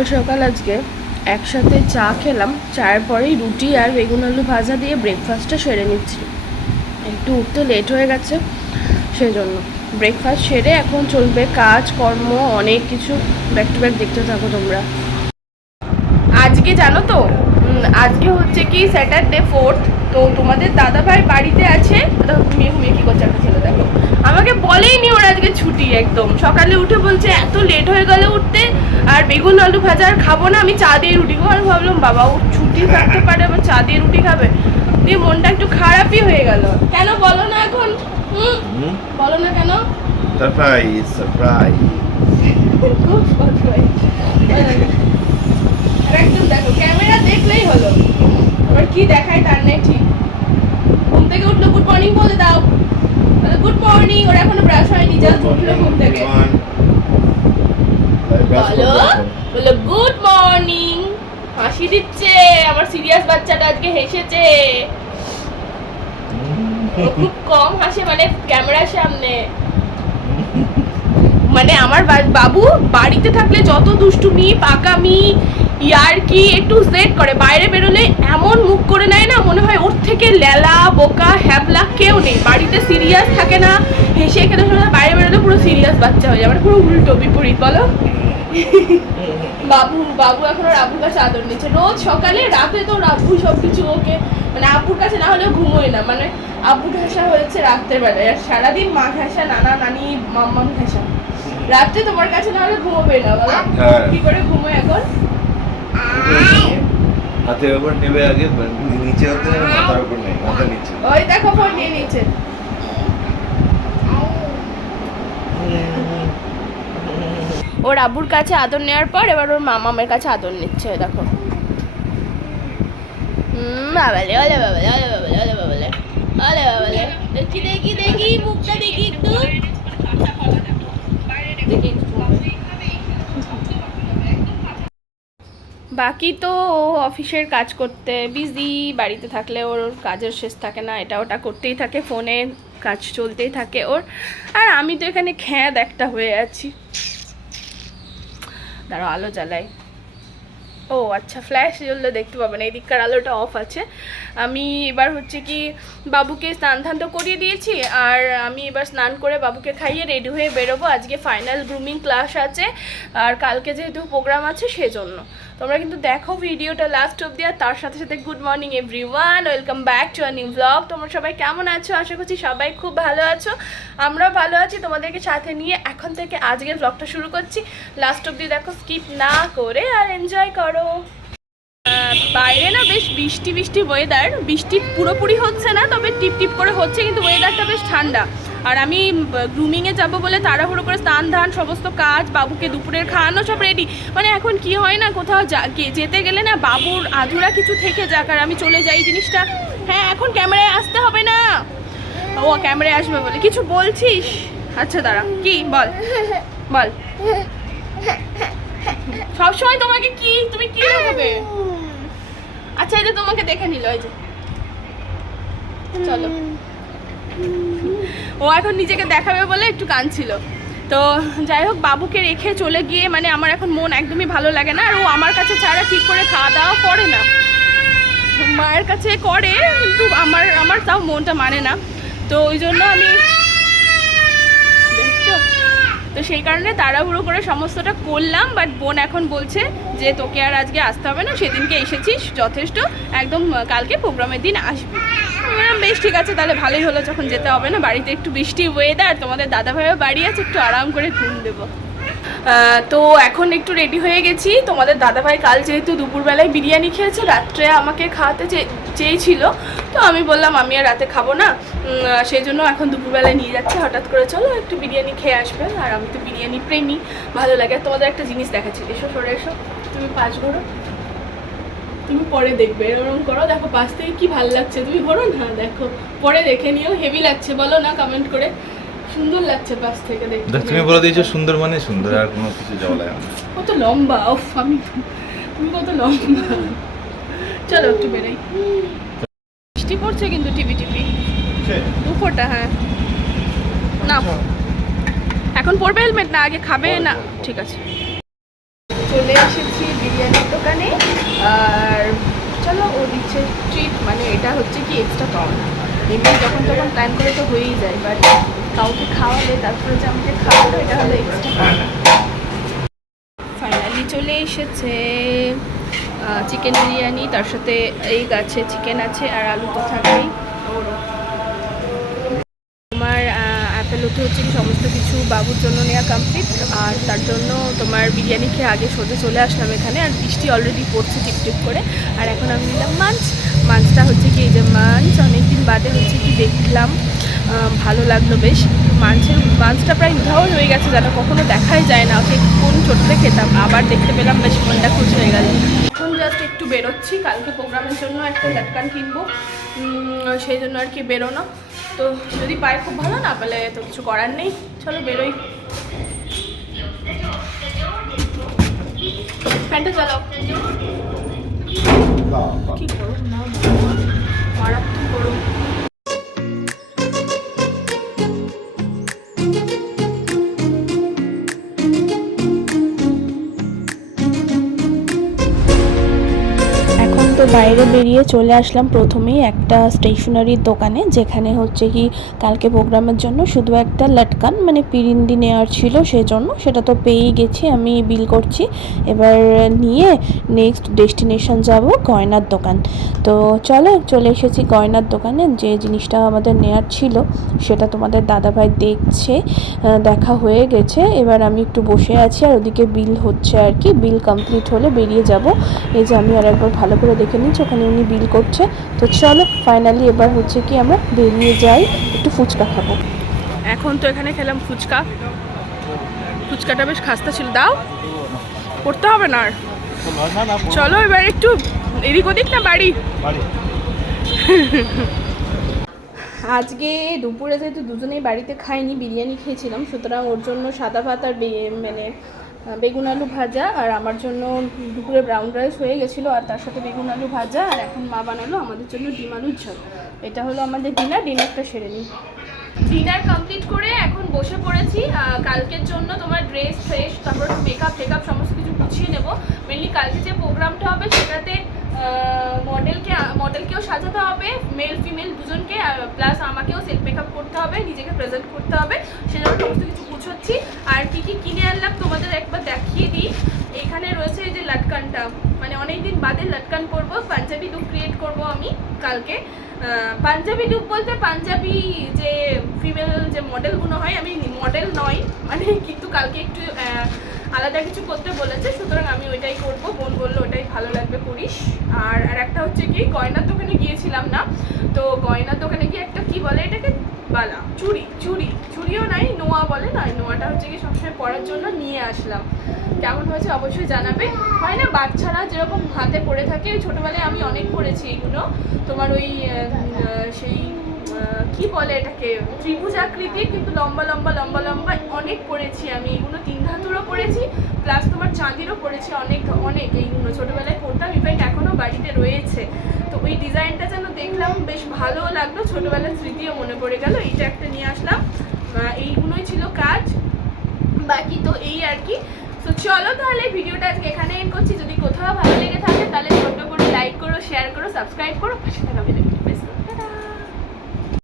সকাল সকাল আজকে একসাথে চা খেলাম, চায়ের পরেই রুটি আর বেগুন আলু ভাজা দিয়ে ব্রেকফাস্টটা সেরে নিচ্ছি। একটু উঠতে লেট হয়ে গেছে, সেজন্য। ব্রেকফাস্ট সেরে এখন চলবে কাজ, কর্ম, অনেক কিছু। ব্যাক টু ব্যাক দেখতে থাকো তোমরা। আজকে জানো তো আজকে হচ্ছে কি স্যাটারডে ফোর্থ তো তোমাদের দাদা ভাই বাড়িতে আছে? ঘুমিয়ে ঘুমিয়ে কি করছে? একটা ছেলে দেখো। আমাকে বলেইনি ওর আজকে ছুটি একদম। সকালে উঠে বলছে এত লেট হয়ে গেলে উঠতে আর বেগুন আলু ভাজা আর খাব না আমি চা দিয়ে রুটি খাব। আমি ভাবলাম বাবা ও ছুটি থাকতে পারে আবার চা দিয়ে রুটি খাবে। দিয়ে মনটা একটু খারাপই হয়ে গেল। কেন বলো না এখন? বলো না কেন? সারপ্রাইজ সারপ্রাইজ খুব একদম দেখো ক্যামেরা দেখলেই হলো। আবার কি দেখায় তার নেই ঠিক ঘুম থেকে উঠল গুড মর্নিং বলে দাও মর্নিং ওরা এখনও ব্রাশ হয়নি জাস্ট উঠল ঘুম থেকে। বলো বলো গুড মর্নিং হাসি দিচ্ছে আমার সিরিয়াস বাচ্চাটা আজকে হেসেছে। খুব কম হাসে মানে ক্যামেরার সামনে। মানে আমার বাবু বাড়িতে থাকলে যত দুষ্টুমি পাকামি ইয়ারকি একটু সেট করে? বাইরে বেরোলে এমন মুখ করে নেয় না মনে হয় ওর থেকে লেলা বোকা হ্যাবলা কেউ নেই। বাড়িতে সিরিয়াস থাকে না হেসে খেতে শোনা বাইরে বেরোলে পুরো সিরিয়াস বাচ্চা হয়ে যায় মানে পুরো উল্টো বিপরীত বলো? বাবু বাবু এখন ওর আব্বুর কাছে আদর নিচ্ছে। রোজ সকালে রাতে তো আব্বু সব কিছু ওকে মানে আব্বুর কাছে না হলে ঘুমোয় না। মানে আব্বু ঘেঁষা হয়েছে রাত্রের বেলায়। আর সারাদিন মা ঘেঁষা নানা নানি মাম্মাম ঘেঁষা। রাত্রে তোমার কাছে না হলে ঘুমোবে না বলো? হ্যাঁ। কি করে ঘুমোয় এখন? হাতে ওপর নেবে আগে নিচে হতে মাথার উপর নেই, মাথা নিচে। ওই দেখো ফোন নিয়ে নিচ্ছে। ওর আব্বুর কাছে আদর নেওয়ার পর এবার ওর মামামের কাছে আদর নিচ্ছে দেখো। বাবালে ওলে বাবালে ওলে বাবালে ওলে বাবালে ওলে বাবালে দেখি দেখি দেখি, মুখটা দেখি একটু দেখি একটু। বাকি তো ও অফিসের কাজ করতে বিজি বাড়িতে থাকলে ওর কাজের শেষ থাকে না, এটা ওটা করতেই থাকে, ফোনে কাজ চলতেই থাকে ওর। আর আমি তো এখানে খ্যাদ একটা হয়ে আছি। দাঁড়াও, আলো জ্বালাই। ও আচ্ছা ফ্ল্যাশ জ্বললে দেখতে পাবেন এই দিককার আলোটা অফ আছে। আমি এবার হচ্ছে কি বাবুকে স্নান ধান তো করিয়ে দিয়েছি, আর আমি এবার স্নান করে বাবুকে খাইয়ে রেডি হয়ে বেরোবো। আজকে ফাইনাল গ্রুমিং ক্লাস আছে, আর কালকে যেহেতু প্রোগ্রাম আছে, সেজন্য। তোমরা কিন্তু দেখো ভিডিওটা লাস্ট অব্দি আর তার সাথে সাথে good morning every one welcome back to our new blog তোমরা সবাই কেমন আছো? আশা করছি সবাই খুব ভালো আছো। আমরা ভালো আছি। তোমাদেরকে সাথে নিয়ে এখন থেকে আজকের ব্লগটা শুরু করছি। লাস্ট অব্দি দেখো স্কিপ না করে আর এনজয় করো। বাইরে না বেশ বৃষ্টি বৃষ্টি ওয়েদার বৃষ্টি পুরোপুরি হচ্ছে না, তবে টিপ টিপ করে হচ্ছে, কিন্তু ওয়েদারটা বেশ ঠান্ডা। আর আমি গ্রুমিংয়ে যাব বলে তাড়াহুড়ো করে স্নান, ধান, সমস্ত কাজ, বাবুকে দুপুরের খাওয়ানো সব রেডি মানে এখন কি হয় না, কোথাও যেতে গেলে না বাবুর আধুরা কিছু থেকে যাক, আর আমি চলে যাই জিনিসটা। হ্যাঁ এখন ক্যামেরায় আসতে হবে না। ও, ক্যামেরায় আসবে বলে। কিছু বলছিস? আচ্ছা দাঁড়া। কি? বল। বল। সবসময় তোমাকে কি, তুমি কি দেখাবে আচ্ছা যে তোমাকে দেখে নিল ওই যে। চলো। ও এখন নিজেকে দেখাবে বলে একটু কাঁদছিল। তো যাই হোক, বাবুকে রেখে চলে গিয়ে মানে আমার এখন মন একদমই ভালো লাগে না। আর ও আমার কাছে ছাড়া ঠিক করে খাওয়া দাওয়া করে না। মায়ের কাছে করে, কিন্তু আমার আমার তাও মনটা মানে না। তো ওই জন্য আমি তো সেই কারণে তাড়াহুড়ো করে সমস্তটা করলাম বাট বোন এখন বলছে যে তোকে আর আজকে আসতে হবে না, সেদিনকে এসেছিস যথেষ্ট, একদম কালকে প্রোগ্রামের দিন আসবি। বেশ ঠিক আছে, তাহলে ভালোই হলো যখন যেতে হবে না। বাড়িতে একটু বৃষ্টি ওয়েদার তোমাদের দাদা ভাইও বাড়ি আছে, একটু আরাম করে ঘুম দেবো। তো এখন একটু রেডি হয়ে গেছি। তোমাদের দাদাভাই কাল যেহেতু দুপুরবেলায় বিরিয়ানি খেয়েছে, রাত্রে আমাকে খাওয়াতে চেয়েছিল। তো আমি বললাম, আমি আর রাতে খাব না। সেই জন্য এখন দুপুরবেলায় নিয়ে যাচ্ছে। হঠাৎ করে চলো, একটু বিরিয়ানি খেয়ে আসবে। আর আমি তো বিরিয়ানি প্রেমী, ভালো লাগে। তোমাদের একটা জিনিস দেখাচ্ছি। এসো, সরে এসো। তুমি পাঁচ ঘোরো তুমি পরে দেখবে। এরকম করো দেখো পাশ থেকে কি ভালো লাগছে। তুমি ঘোরো না দেখো। পরে দেখে নিও হেভি লাগছে বলো না কমেন্ট করে। সুন্দর লাগছে পাশ থেকে দেখতে। দেখ তুমি বলে দিয়েছ সুন্দর মানে সুন্দর আর কোনো কিছু লাগে কত লম্বা উফ আমি তুমি কত লম্বা। চলো একটু বেরাই। বৃষ্টি পড়ছে কিন্তু টিপি টিপি দু ফোঁটা হ্যাঁ। না এখন পরবে হেলমেট? না আগে খাবে না। ঠিক আছে চলে এসেছি কি এক্সট্রা পাওয়া এমনি যখন তখন প্ল্যান করে তো হয়েই যায় বাট কাউকে খাওয়ালে, তারপরে যে আমাকে খাওয়ালো, এটা হলো এক্সট্রা পাওয়া ফাইনালি চলে এসেছে চিকেন বিরিয়ানি, তার সাথে এই গাছে চিকেন আছে আর আলু তো থাকবেই। তোমার অ্যাপেলোতে হচ্ছে কি সমস্ত কিছু বাবুর জন্য নেওয়া কমপ্লিট আর তার জন্য তোমার বিরিয়ানি খেয়ে আগে সোজা চলে আসলাম এখানে, আর বৃষ্টি অলরেডি পড়ছে টিপটিপ করে, আর এখন আমি নিলাম মাছ মাছটা হচ্ছে কি, এই যে মাছ অনেকদিন বাদে হচ্ছে কি দেখলাম ভালো লাগল বেশ। মাছের মাছটা প্রায় উধাও হয়ে গেছে, যেন কখনো দেখাই যায় না। ওকে কোন ছোটতে খেতাম, আবার দেখতে পেলাম বেশ মনটা খুশ হয়ে গেল। এখন জাস্ট একটু বেরোচ্ছি, কালকে প্রোগ্রামের জন্য একটা লাটকান কিনবো। সেই জন্য আর কি বেরোনো। তো যদি পাই খুব ভালো না পেলে তো কিছু করার নেই। চলো বেরোই। প্যান্টটা চালাও কি করো না মারাত্মক গরম তো বাইরে বেরিয়ে চলে আসলাম প্রথমেই একটা স্টেশনারির দোকানে, যেখানে হচ্ছে কি কালকে প্রোগ্রামের জন্য শুধু একটা লটকান মানে পিরিন্দি নেওয়ার ছিল সেজন্য। সেটা তো পেয়েই গেছি, আমি বিল করছি। এবার নিয়ে নেক্সট ডেস্টিনেশন যাব গয়নার দোকান। তো চলো, চলে এসেছি গয়নার দোকানে। যে জিনিসটা আমাদের নেওয়ার ছিল, সেটা তোমাদের দাদাভাই দেখছে দেখা হয়ে গেছে। এবার আমি একটু বসে আছি, আর ওদিকে বিল হচ্ছে আর কি। বিল কমপ্লিট হলে বেরিয়ে যাব। এই যে আমি আর একবার ভালো করে দেখে নিচ্ছি ওখানে উনি বিল করছে। তো চলো ফাইনালি এবার হচ্ছে কি আমরা বেরিয়ে যাই একটু ফুচকা খাব। এখন তো এখানে খেলাম ফুচকা। ফুচকাটা বেশ খাস্তা ছিল দাও। করতে হবে না আর। চলো এবার একটু এদিক ওদিক না বাড়ি? আজকে দুপুরে যেহেতু দুজনেই বাড়িতে খাইনি বিরিয়ানি খেয়েছিলাম সুতরাং ওর জন্য সাদা ভাত আর মানে বেগুন আলু ভাজা, আর আমার জন্য দুপুরে ব্রাউন রাইস হয়ে গেছিল, আর তার সাথে বেগুন আলু ভাজা, আর এখন মা বানালো আমাদের জন্য ডিম আলুর ঝোল। এটা হলো আমাদের ডিনার ডিনারটা সেরে নিই। ডিনার কমপ্লিট করে এখন বসে পড়েছি। কালকের জন্য তোমার ড্রেস ফ্রেশ তারপর মেকআপ টেকআপ সমস্ত কিছু গুছিয়ে নেব। মেনলি কালকে যে প্রোগ্রামটা হবে, সেটাতে মডেলকে মডেলকেও সাজাতে হবে মেল ফিমেল দুজনকে প্লাস আমাকেও সেলফ মেকআপ করতে হবে, নিজেকে প্রেজেন্ট করতে হবে। সেজন্য সমস্ত কিছু গুছোচ্ছি আর কি কি কিনে আনলাম তোমাদের একবার দেখিয়ে দিই। এখানে রয়েছে এই যে লাটকানটা। মানে অনেকদিন বাদে লাটকান করব পাঞ্জাবি লুক ক্রিয়েট করব আমি কালকে। পাঞ্জাবি লুক বলতে পাঞ্জাবি যে ফিমেল যে মডেলগুলো হয়, আমি মডেল নয় মানে কিন্তু কালকে একটু আলাদা কিছু করতে বলেছে। সুতরাং আমি ওইটাই করব। বোন বলল ওটাই ভালো লাগবে করিস আর আর একটা হচ্ছে কি, গয়নার দোকানে গিয়েছিলাম না, তো গয়নার দোকানে গিয়ে একটা কি বলে এটাকে? বালা, চুড়ি চুড়ি। চুড়িও নাই, নোয়া বলে না, নোয়াটা হচ্ছে কি সবসময় পরার জন্য নিয়ে আসলাম। কেমন হয়েছে অবশ্যই জানাবে। হয় না, বাচ্চারা যেরকম হাতে পড়ে থাকে, ছোটোবেলায় আমি অনেক পড়েছি এগুলো। তোমার ওই সেই কি বলে এটাকে, ত্রিভুজ আকৃতির কিন্তু লম্বা লম্বা লম্বা লম্বা অনেক পড়েছি আমি। এগুলো তিন ধাতুরও পড়েছি প্লাস তোমার চাঁদিরও পড়েছি অনেক অনেক এইগুলো। ছোটোবেলায় পড়তাম ইনফ্যাক্ট এখনও বাড়িতে রয়েছে। তো ওই ডিজাইনটা যেন দেখলাম, বেশ ভালো লাগল। ছোটোবেলার স্মৃতিও মনে পড়ে গেল। এইটা একটা নিয়ে আসলাম। এইগুলোই ছিল কাজ। বাকি তো এই আর কি। তো চলো তাহলে ভিডিওটা আজকে এখানে এন্ড করছি। যদি কোথাও ভালো লেগে থাকে, তাহলে ছোট্ট করে লাইক করো শেয়ার করো সাবস্ক্রাইব করো, পাশে থাকা বেল